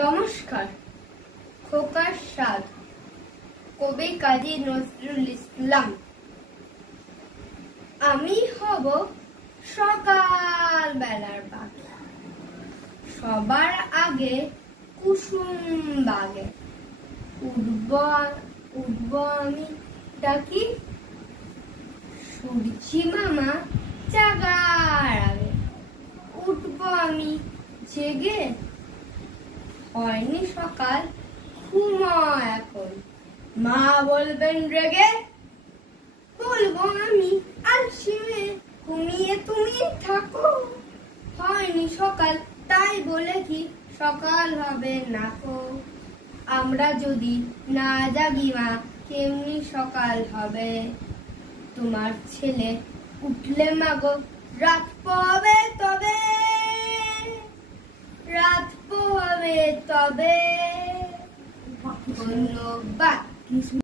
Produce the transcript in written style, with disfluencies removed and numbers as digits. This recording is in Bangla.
নমস্কার। খোকার স্বাদ, কবি কাজী নজরুল ইসলাম। আমি হব সকাল বেলার পাখি, সবার আগে কুসুম বাগে উঠব আমি ডাকি, সূর্যি মামা জাগার আগে উঠব আমি জেগে। হয়নি সকাল, ঘুমো এখন, মা বলবেন রেগে। বলবো আমি আলসি মেয়ে, ঘুমিয়ে তুমি থাকো। হয়নি সকাল, তাই বলে কি সকাল হবে না কো। আমরা যদি না জাগি মা, কেমনি সকাল হবে। তোমার ছেলে উঠলে মাগো রাত পোহাবে তবে, রাত পোহাবে তবে। ধন্যবাদ।